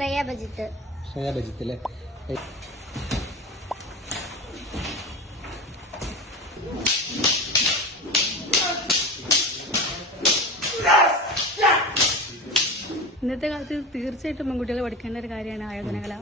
ശ്രേയ ബജിത്ത് അല്ലേ? ഇന്നത്തെ കാലത്ത് തീർച്ചയായിട്ടും പെൺകുട്ടികൾ പഠിക്കേണ്ട ഒരു കാര്യമാണ് ആയോധനകല.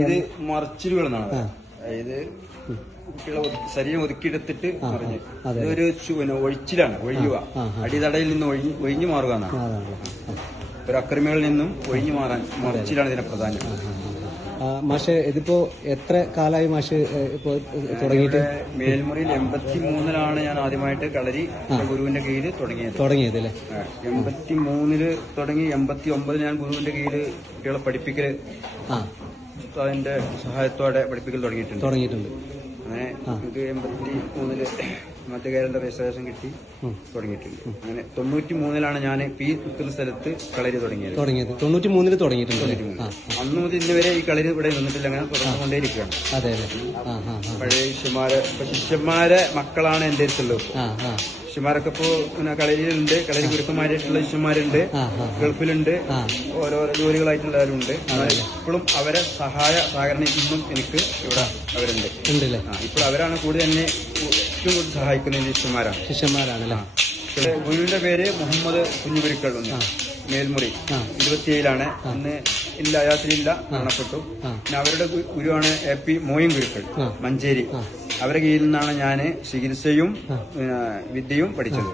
ഇത് മറിച്ചിലുകൾ എന്നാണ്. അതായത് കുട്ടികളെ ശരീരം ഒതുക്കിയെടുത്തിട്ട് മറിഞ്ഞ് ഇതൊരു ഒഴിച്ചിലാണ്, ഒഴിയുക, അടിതടയിൽ നിന്ന് ഒഴിഞ്ഞു മാറുക എന്നാണ്. ഒരു അക്രമികളിൽ നിന്നും ഒഴിഞ്ഞു മാറാൻ മറിച്ചിലാണ് ഇതിന്റെ പ്രധാനം. മാഷ് ഇതിപ്പോ എത്ര കാലമായി മാഷ് ഇപ്പോ തുടങ്ങിയിട്ട്? മേൽമുറിയിൽ 83-ലാണ് ഞാൻ ആദ്യമായിട്ട് കളരി ഗുരുവിന്റെ കീഴിൽ തുടങ്ങിയത് അല്ലേ? 83-ല് തുടങ്ങി 89-ൽ ഞാൻ ഗുരുവിന്റെ കീഴിൽ കുട്ടികളെ പഠിപ്പിക്കല്, അതിന്റെ സഹായത്തോടെ പഠിപ്പിക്കൽ തുടങ്ങിയിട്ടുണ്ട്. അങ്ങനെ ഇത് 83-ല് മറ്റു കേരള രജിസ്ട്രേഷൻ കിട്ടി തുടങ്ങിയിട്ടുണ്ട്. അങ്ങനെ 93-ലാണ് ഞാൻ പി നിൽക്കുന്ന സ്ഥലത്ത് കളരി തുടങ്ങിയത്. 93-ല് തുടങ്ങിയിട്ടുണ്ട്. അന്ന് മുതൽ ഇന്ന് വരെ ഈ കളരി ഇവിടെ നിന്നിട്ടില്ല, അങ്ങനെ തുടർന്നുകൊണ്ടേയിരിക്കുകയാണ്. പഴയ ശിഷ്യന്മാരെ മക്കളാണ് എന്റെ അടുത്തുള്ളത്. ശിഷ്യന്മാരൊക്കെ ഇപ്പോ കളരിയിലുണ്ട്, കളരി ഗുരുക്കന്മാരായിട്ടുള്ള ശിഷ്യന്മാരുണ്ട്, ഗൾഫിലുണ്ട്, ഓരോരോ ജോലികളായിട്ടുള്ളവരുണ്ട്. ഇപ്പോഴും അവരെ സഹകരണം ഇന്നും എനിക്ക് ഇവിടെ അവരുണ്ട്. ഇപ്പോൾ അവരാണ് കൂടുതൽ എന്നെ ഏറ്റവും കൂടുതൽ സഹായിക്കുന്ന ശിഷ്യന്മാരാണ്. ഗുരുവിന്റെ പേര് മുഹമ്മദ് കുഞ്ഞുഗുരുക്കൾ. മേൽമുറി 27-ലാണ്. അന്ന് ഇല്ല, യാത്രയില്ല, മരണപ്പെട്ടു. പിന്നെ അവരുടെ ഗുരുവാണ് AP മോയിൻ ഗുരുക്കൾ, മഞ്ചേരി. അവരുടെ കീഴിൽ നിന്നാണ് ഞാൻ ചികിത്സയും വിദ്യയും പഠിച്ചത്.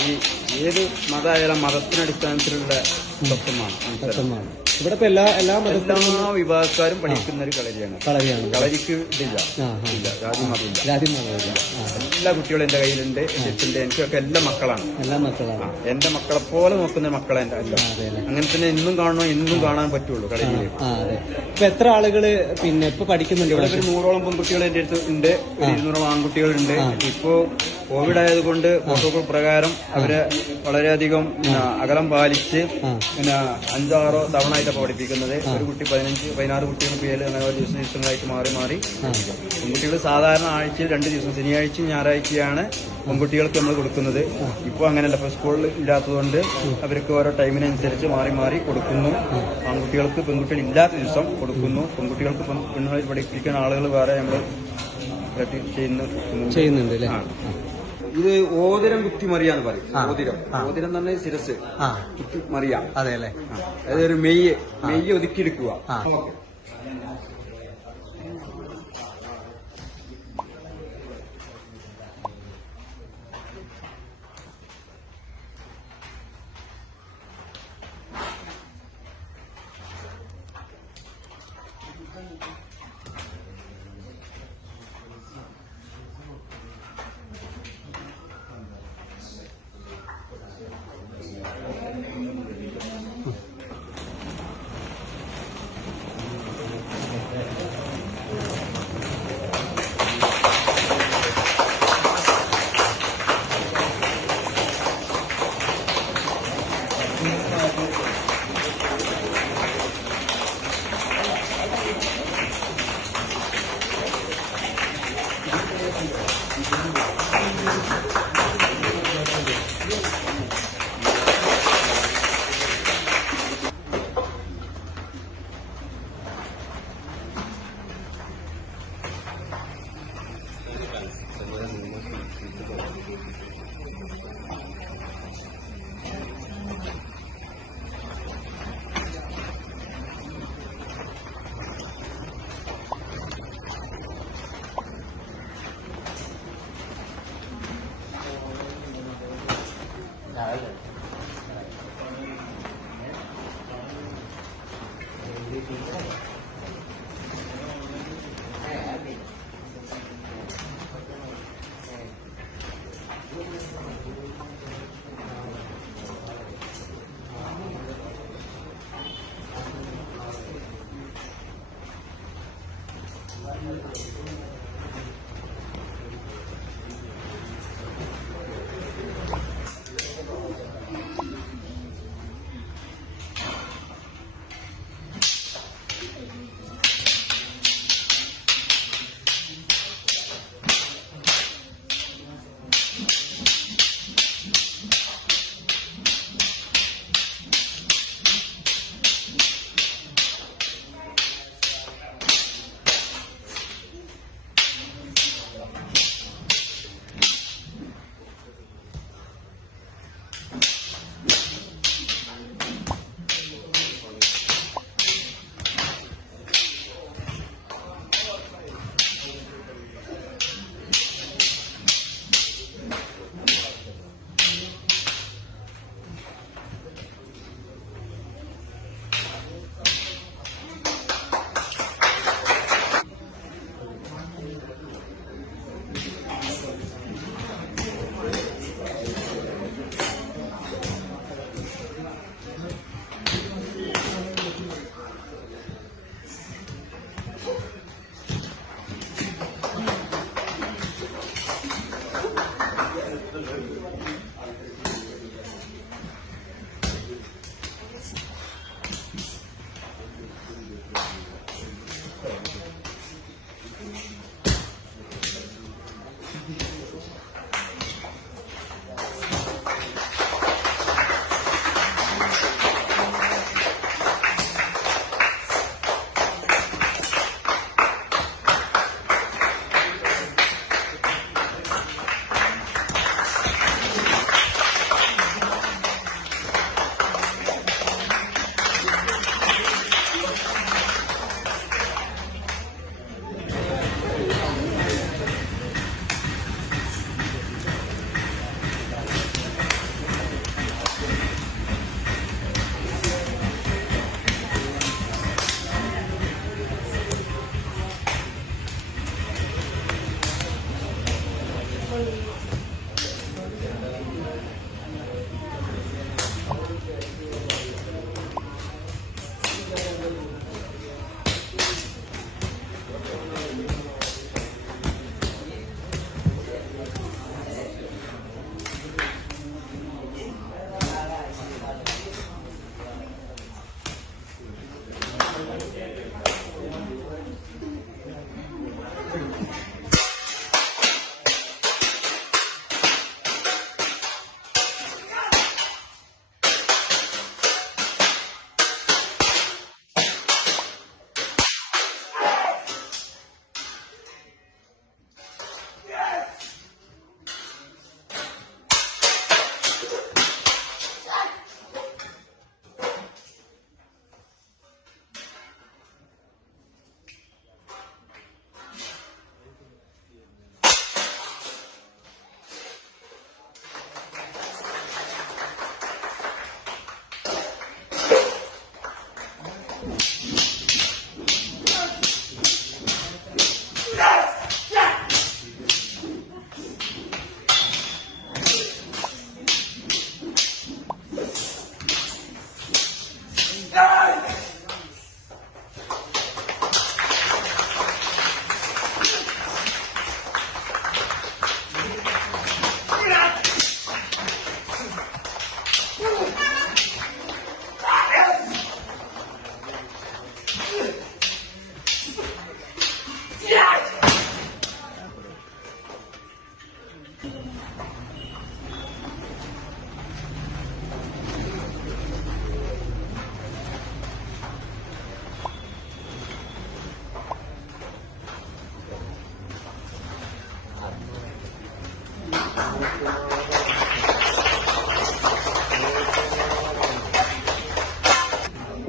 ഈ ഏത് മതമായാലും മതത്തിനടിസ്ഥാനത്തിലുള്ള തത്വമാണ്. ഇവിടെ ഇപ്പൊ എല്ലാ മതത്തിലും എല്ലാ വിഭാഗക്കാരും പഠിക്കുന്ന ഒരു കളരിയാണ്. കളരിക്ക് ഇതില്ല, ജാതി മതമില്ല. എല്ലാ കുട്ടികളും എന്റെ കയ്യിലുണ്ട്. എനിക്കൊക്കെ എല്ലാ മക്കളാണ്. എന്റെ മക്കളെ പോലെ നോക്കുന്ന മക്കളെ അല്ല. അങ്ങനെ തന്നെ എന്നും കാണണോ, എന്നും കാണാൻ പറ്റുള്ളൂ കളരിയിൽ. ഇപ്പൊ എത്ര ആളുകള് പിന്നെ ഇപ്പൊ പഠിക്കുന്നുണ്ട്? ഇവിടെ ഒരു 100ഓളം പെൺകുട്ടികൾ എന്റെ അടുത്ത് ഉണ്ട്, 200ഓളം ആൺകുട്ടികളുണ്ട്. ഇപ്പോ കോവിഡ് ആയതുകൊണ്ട് പ്രോട്ടോകോൾ പ്രകാരം അവരെ വളരെയധികം അകലം പാലിച്ച് പിന്നെ 5-6 തവണ ആയിട്ട് പഠിപ്പിക്കുന്നത്. ഒരു കുട്ടി 15-16 കുട്ടികൾ പേര് അങ്ങനെ ദിവസങ്ങളായിട്ട് മാറി പെൺകുട്ടികൾ സാധാരണ ആഴ്ചയിൽ 2 ദിവസം ശനിയാഴ്ചയും ഞായറാഴ്ചയാണ് പെൺകുട്ടികൾക്ക് നമ്മൾ കൊടുക്കുന്നത്. ഇപ്പോൾ അങ്ങനെയല്ല. ഇപ്പൊ സ്കൂളിൽ ഇല്ലാത്തതുകൊണ്ട് അവർക്ക് ഓരോ ടൈമിനനുസരിച്ച് മാറി കൊടുക്കുന്നു. ആൺകുട്ടികൾക്ക് പെൺകുട്ടികൾ ഇല്ലാത്ത ദിവസം കൊടുക്കുന്നു. പെൺകുട്ടികൾക്ക് പെണ്ണുകളിൽ പഠിപ്പിക്കുന്ന ആളുകൾ വേറെ നമ്മൾ ചെയ്യുന്നുണ്ട് അല്ലേ? ഇത് ഓതിരം കുത്തിമറിയാന്ന് പറയും. ഓതിരം എന്ന് പറഞ്ഞാൽ ശിരസ് കുത്തിമറിയാം. അതെ അല്ലേ? അതൊരു മെയ്യ് ഒതുക്കിയെടുക്കുക. ഓക്കെ.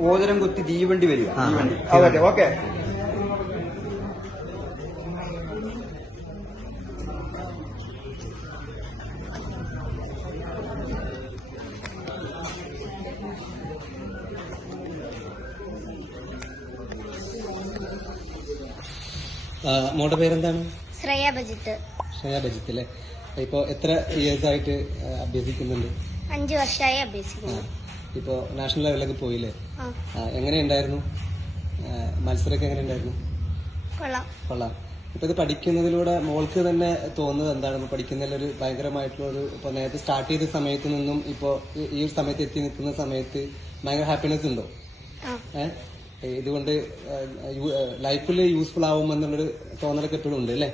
ഓതിരം കുത്തി തീവണ്ടി വരിക. ഓക്കെ. മോളുടെ പേരെന്താണ്? ശ്രേയ ബജിത്ത്. ശ്രേയ ബജിത്ത് അല്ലേ? ഇപ്പൊ എത്ര ഇയേഴ്സ് ആയിട്ട് അഭ്യസിക്കുന്നുണ്ട്? 5 വർഷമായി അഭ്യസിക്കുന്നു. ഇപ്പൊ നാഷണൽ ലെവലിലൊക്കെ പോയില്ലേ? ആ. എങ്ങനെയുണ്ടായിരുന്നു മത്സരമൊക്കെ? എങ്ങനെയുണ്ടായിരുന്നു? കൊള്ളാം. ഇപ്പൊ ഇത് പഠിക്കുന്നതിലൂടെ മോൾക്ക് തന്നെ തോന്നുന്നത് എന്താണ്? പഠിക്കുന്നതിലൊരു ഭയങ്കരമായിട്ടുള്ള ഒരു ഇപ്പൊ നേരത്തെ സ്റ്റാർട്ട് ചെയ്ത സമയത്ത് നിന്നും ഇപ്പൊ ഈ ഒരു സമയത്ത് എത്തി നിൽക്കുന്ന സമയത്ത് ഭയങ്കര ഹാപ്പിനെസ് ഉണ്ടോ? ഇതുകൊണ്ട് ലൈഫിൽ യൂസ്ഫുൾ ആവുമെന്നുള്ളൊരു തോന്നലൊക്കെ എപ്പോഴും ഉണ്ട് അല്ലേ?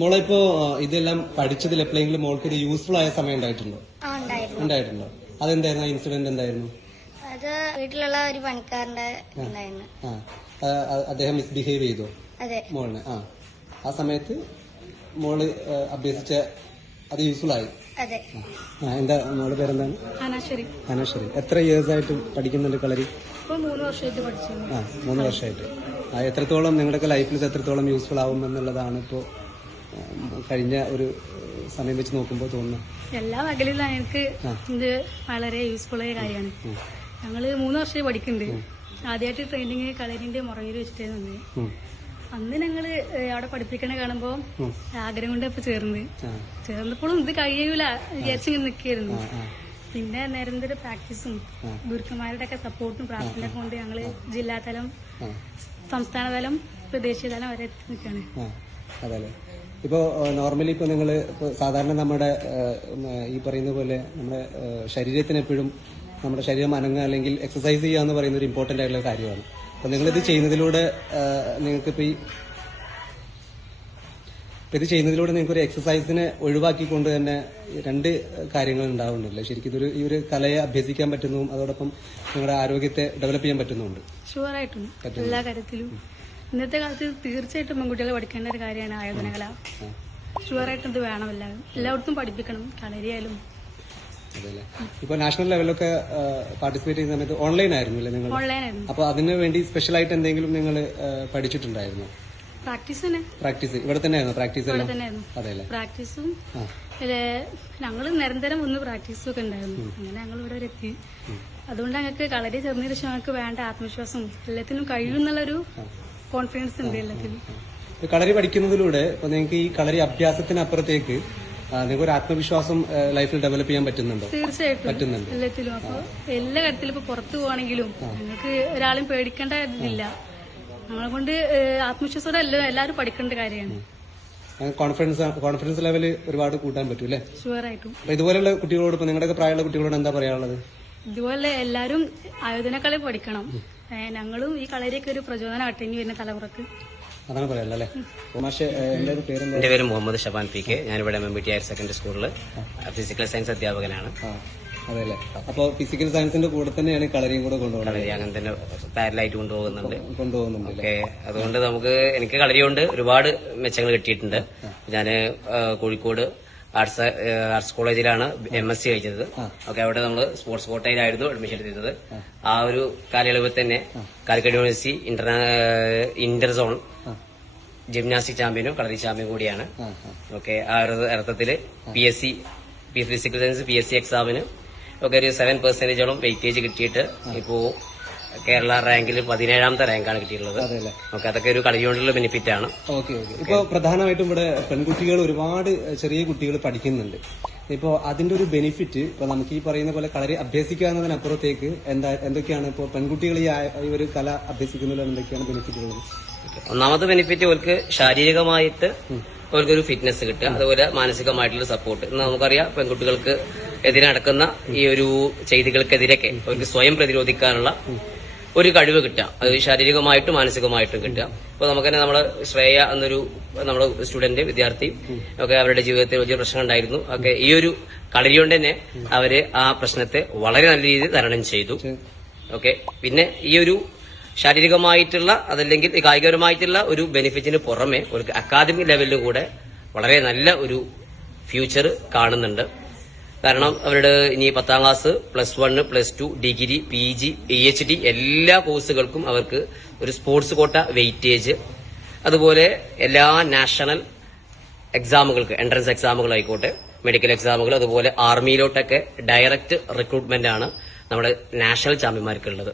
മോളിപ്പോ ഇതെല്ലാം പഠിച്ചതിൽ എപ്പോഴെങ്കിലും മോൾക്ക് ഇത് യൂസ്ഫുൾ ആയ സമയം ഉണ്ടായിട്ടുണ്ടോ? ഉണ്ടായിട്ടുണ്ടോ? അതെന്തായിരുന്നു? ആ ഇൻസിഡന്റ് എന്തായിരുന്നു? അത് വീട്ടിലുള്ള ഒരു പണിക്കാരന്റെ ഉണ്ടായിരുന്നു. അദ്ദേഹം മിസ്ബിഹേവ് ചെയ്തോ മോളിന്? ആ സമയത്ത് മോള് അഭ്യസിച്ച അത് യൂസ്ഫുൾ ആയി. എന്താ മോളുടെ പേരെന്താണ്? അനശ്വരി. എത്ര ഇയേഴ്സ് ആയിട്ട് പഠിക്കുന്നുണ്ട് കളരി? 3 വർഷമായിട്ട് പഠിച്ചു. 3 വർഷമായിട്ട്. എത്രത്തോളം നിങ്ങളുടെ ലൈഫിൽ എത്രത്തോളം യൂസ്ഫുൾ ആവും എന്നുള്ളതാണ് ഇപ്പോ കഴിഞ്ഞ ഒരു സമയം വെച്ച് നോക്കുമ്പോൾ തോന്നുന്നത്? എല്ലാ മേഖലയിലും എനിക്ക് ഇത് വളരെ യൂസ്ഫുൾ ആയ കാര്യമാണ്. ഞങ്ങള് 3 വർഷമായി പഠിക്കുന്നുണ്ട്. ആദ്യമായിട്ട് ട്രെയിനിങ് കളരിന്റെ മുറയിൽ വെച്ചിട്ടായിരുന്നു. അന്ന് ഞങ്ങള് അവിടെ പഠിപ്പിക്കണ കാണുമ്പോ ആഗ്രഹം കൊണ്ട് ഇപ്പൊ ചേർന്നപ്പോഴും ഇത് കഴിയൂല വിചാരിച്ചിങ്ങനെ നിൽക്കായിരുന്നു. പിന്നെ നിരന്തര പ്രാക്ടീസും ഗുരുക്കന്മാരുടെ ഒക്കെ സപ്പോർട്ടും പ്രാർത്ഥനയൊക്കെ കൊണ്ട് ഞങ്ങള് ജില്ലാതലം, സംസ്ഥാനതലം, ദേശീയതലം വരെ എത്തി നിൽക്കാണ്. അതല്ലേ? ഇപ്പോ നോർമലി ഇപ്പൊ നിങ്ങള് സാധാരണ നമ്മുടെ ഈ പറയുന്ന പോലെ നമ്മുടെ ശരീരത്തിന് എപ്പോഴും നമ്മുടെ ശരീരം അനങ്ങുക അല്ലെങ്കിൽ എക്സസൈസ് ചെയ്യുക എന്ന് പറയുന്ന ഒരു ഇമ്പോർട്ടന്റ് ആയിട്ടുള്ള കാര്യമാണ്. അപ്പൊ നിങ്ങളിത് ചെയ്യുന്നതിലൂടെ നിങ്ങൾക്ക് നിങ്ങൾക്ക് ഒരു എക്സസൈസിനെ ഒഴിവാക്കിക്കൊണ്ട് തന്നെ 2 കാര്യങ്ങൾ ഉണ്ടാവുന്നുണ്ടല്ലേ? ശരിക്കും ഇതൊരു ഈ ഒരു കലയെ അഭ്യസിക്കാൻ പറ്റുന്നതും അതോടൊപ്പം നിങ്ങളുടെ ആരോഗ്യത്തെ ഡെവലപ്പ് ചെയ്യാൻ പറ്റുന്നുണ്ട്. ഷുവറായിട്ടും എല്ലാ കാര്യത്തിലും ഇന്നത്തെ കാലത്ത് തീർച്ചയായിട്ടും പെൺകുട്ടികൾ പഠിക്കേണ്ട ഒരു കാര്യമാണ് ആയോധനകല. ഷുവറായിട്ടും ഇത് വേണം. എല്ലായിടത്തും പഠിപ്പിക്കണം. കളരിയായാലും. അതല്ലേ? ഇപ്പൊ നാഷണൽ ലെവലിലൊക്കെ പാർട്ടിസിപ്പേറ്റ് ചെയ്യുന്ന സമയത്ത് ഓൺലൈൻ ആയിരുന്നു അല്ലേ നിങ്ങൾ? ഓൺലൈനായിരുന്നു. അപ്പൊ അതിനു വേണ്ടി സ്പെഷ്യൽ ആയിട്ട് എന്തെങ്കിലും നിങ്ങൾ പഠിച്ചിട്ടുണ്ടായിരുന്നു? പ്രാക്ടീസ് ഇവിടെ തന്നെയായിരുന്നു? പ്രാക്ടീസ് അതെല്ലേ? പ്രാക്ടീസും ഞങ്ങള് നിരന്തരം പ്രാക്ടീസും ഒക്കെ ഉണ്ടായിരുന്നു. അങ്ങനെ ഞങ്ങൾ ഇവിടെ എത്തി. അതുകൊണ്ട് ഞങ്ങൾക്ക് കളരി ചേർന്നതിന് ശേഷം ഞങ്ങൾക്ക് വേണ്ട ആത്മവിശ്വാസം എല്ലാത്തിനും കഴിയുമെന്നുള്ളൊരു കോൺഫിഡൻസ് ഉണ്ട് എല്ലാത്തിനും. കളരി പഠിക്കുന്നതിലൂടെ ഇപ്പൊ നിങ്ങൾക്ക് ഈ കളരി അഭ്യാസത്തിനപ്പുറത്തേക്ക് നിങ്ങൾക്ക് ഒരു ആത്മവിശ്വാസം ലൈഫിൽ ഡെവലപ്പ് ചെയ്യാൻ പറ്റുന്നുണ്ടോ? തീർച്ചയായിട്ടും പറ്റുന്നുണ്ട്. എല്ലാത്തിലും. അപ്പൊ എല്ലാ കാര്യത്തിലും ഇപ്പൊ പുറത്തു പോവാണെങ്കിലും ഞങ്ങൾക്ക് ഒരാളും പേടിക്കേണ്ട ഇതില്ല. നമ്മളെ കൊണ്ട് ആത്മവിശ്വാസത്തോടെ എല്ലാവരും പഠിക്കേണ്ട കാര്യമാണ്. കോൺഫിഡൻസ് ലെവല് ഒരുപാട് കൂട്ടാൻ പറ്റും അല്ലേ? ഷുവറായിട്ടും. ഇതുപോലെയുള്ള കുട്ടികളോട് ഇപ്പൊ നിങ്ങളുടെ പ്രായമുള്ള കുട്ടികളോട് എന്താ പറയാനുള്ളത്? ഇതുപോലെ എല്ലാവരും ആയോധനകളി പഠിക്കണം. ഞങ്ങളും ഈ കളരിയൊക്കെ ഒരു പ്രചോദനമാട്ടെ ഇനി വരുന്ന തലമുറക്ക്. അതാണ് പറയാനുള്ളത് അല്ലേ? എന്റെ പേര് മുഹമ്മദ് ഷബാൻ PK. ഞാനിവിടെ MBT ഹയർ സെക്കൻഡറി സ്കൂളിൽ ഫിസിക്കൽ സയൻസ് അധ്യാപകനാണ്. അതെല്ലേ? അപ്പൊ ഫിസിക്കൽ സയൻസിന്റെ കൂടെ തന്നെയാണ് കളരിയും കൂടെ കൊണ്ടുപോകുന്നത്? അങ്ങനെ തന്നെ പാരലായിട്ട് കൊണ്ടുപോകുന്നുണ്ട്. ഓക്കെ. അതുകൊണ്ട് എനിക്ക് കളരി കൊണ്ട് ഒരുപാട് മെച്ചങ്ങൾ കിട്ടിയിട്ടുണ്ട്. ഞാന് കോഴിക്കോട് ആർട്സ് കോളേജിലാണ് MSc കഴിച്ചത്. ഓക്കെ. അവിടെ നമ്മള് സ്പോർട്സ് കോട്ടയിലായിരുന്നു അഡ്മിഷൻ എടുത്തത്. ആ ഒരു കാലയളവിൽ തന്നെ Calicut University inter zone gymnastic ചാമ്പ്യനും കളരി ചാമ്പ്യനും കൂടിയാണ്. ഓക്കെ. ആ ഒരു അർത്ഥത്തില് ഫിസിക്കൽ സയൻസ് PSC എക്സാമിന് ഒക്കെ ഒരു 7% വെയിറ്റേജ് കിട്ടിയിട്ട് ഇപ്പോ കേരള റാങ്കിൽ 17ാമത്തെ റാങ്കാണ് കിട്ടിയിട്ടുള്ളത്. ഓക്കെ. അതൊക്കെ ഒരു കളരി കൊണ്ടുള്ള ബെനിഫിറ്റ് ആണ്. ഓക്കെ. ഇപ്പൊ പ്രധാനമായിട്ടും ഇവിടെ പെൺകുട്ടികൾ ഒരുപാട് ചെറിയ കുട്ടികൾ പഠിക്കുന്നുണ്ട്. ഇപ്പോ അതിന്റെ ഒരു ബെനിഫിറ്റ് ഇപ്പൊ നമുക്ക് ഈ പറയുന്ന പോലെ കളരി അഭ്യസിക്കുക എന്നതിനപ്പുറത്തേക്ക് എന്തൊക്കെയാണ് ഇപ്പൊ പെൺകുട്ടികൾ ഈ ഒരു കല അഭ്യസിക്കുന്നതിൽ എന്തൊക്കെയാണ് ബെനിഫിറ്റുകൾ? ഒന്നാമത്തെ ബെനിഫിറ്റ് അവർക്ക് ശാരീരികമായിട്ട് അവർക്കൊരു ഫിറ്റ്നസ് കിട്ടുക, അതുപോലെ മാനസികമായിട്ടുള്ള സപ്പോർട്ട്. ഇന്ന് നമുക്കറിയാം പെൺകുട്ടികൾക്ക് എതിരെ നടക്കുന്ന ഈ ഒരു ചെയ്തികൾക്കെതിരൊക്കെ അവർക്ക് സ്വയം പ്രതിരോധിക്കാനുള്ള ഒരു കഴിവ് കിട്ടുക. അത് ശാരീരികമായിട്ടും മാനസികമായിട്ടും കിട്ടുക. ഇപ്പൊ നമുക്ക് തന്നെ നമ്മള് ശ്രേയ എന്നൊരു നമ്മുടെ സ്റ്റുഡന്റ് വിദ്യാർത്ഥി ഒക്കെ അവരുടെ ജീവിതത്തിൽ വലിയ പ്രശ്നം ഉണ്ടായിരുന്നു. ഒക്കെ ഈ ഒരു കളരി കൊണ്ട് തന്നെ അവര് ആ പ്രശ്നത്തെ വളരെ നല്ല രീതിയിൽ തരണം ചെയ്തു. ഓക്കെ. പിന്നെ ഈ ഒരു ശാരീരികമായിട്ടുള്ള അതല്ലെങ്കിൽ കായികപരമായിട്ടുള്ള ഒരു ബെനിഫിറ്റിന് പുറമെ ഒരു അക്കാദമിക് ലെവലിലും കൂടെ വളരെ നല്ല ഒരു ഫ്യൂച്ചർ കാണുന്നുണ്ട്. കാരണം അവരുടെ ഇനി 10ാം ക്ലാസ്, +1, +2, ഡിഗ്രി, PG, PhD എല്ലാ കോഴ്സുകൾക്കും അവർക്ക് ഒരു സ്പോർട്സ് കോട്ട വെയിറ്റേജ്, അതുപോലെ എല്ലാ നാഷണൽ എക്സാമുകൾക്ക്, എൻട്രൻസ് എക്സാമുകളായിക്കോട്ടെ, മെഡിക്കൽ എക്സാമുകൾ, അതുപോലെ ആർമിയിലോട്ടൊക്കെ ഡയറക്റ്റ് റിക്രൂട്ട്മെന്റ് ആണ് നമ്മുടെ നാഷണൽ ചാമ്പ്യന്മാർക്കുള്ളത്.